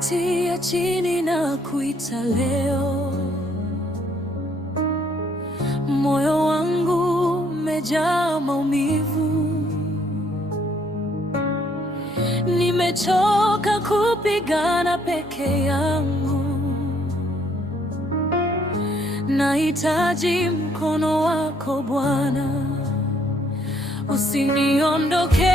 sauti ya chini na kuita leo. Moyo wangu umejaa maumivu, nimechoka kupigana peke yangu. Nahitaji mkono wako Bwana, usiniondoke.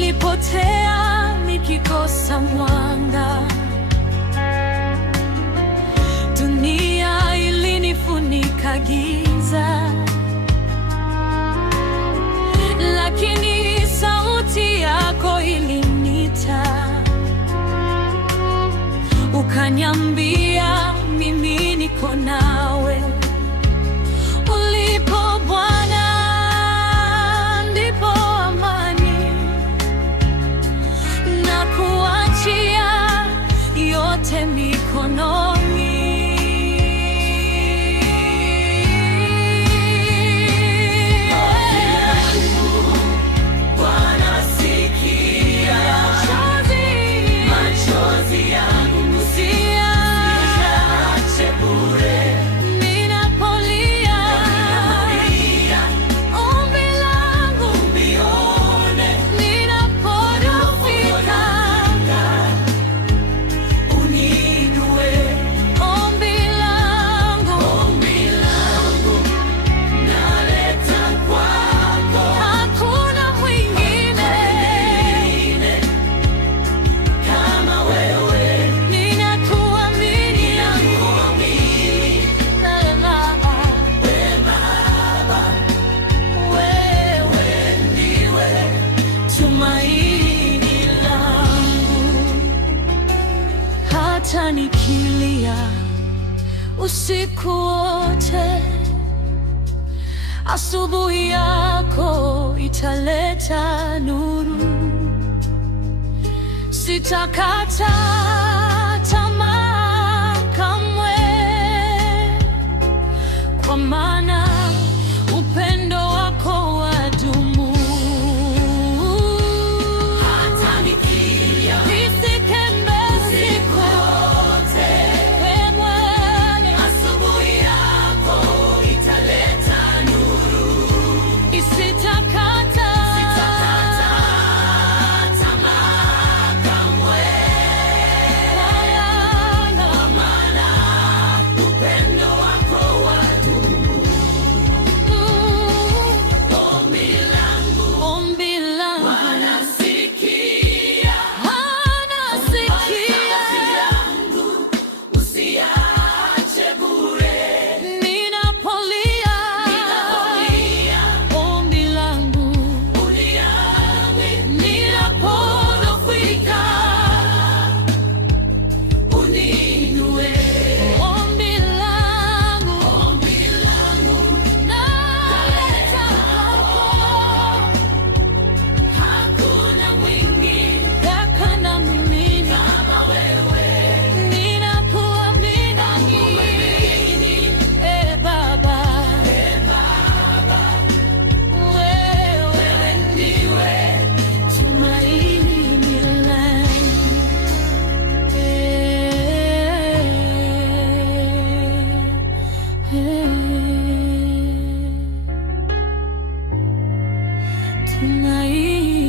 Nilipotea nikikosa mwanga, dunia ilinifunika giza, lakini sauti yako iliniita, ukaniambia mimi niko nawe. Ulipo Bwana ndipo amani, na kuachia yote mikononi. Hata nikilia usiku wote, asubuhi yako italeta nuru. Sitakata tamaa kamwe, kwa maana upendo wako wadumu. Hata nikilia tumaini.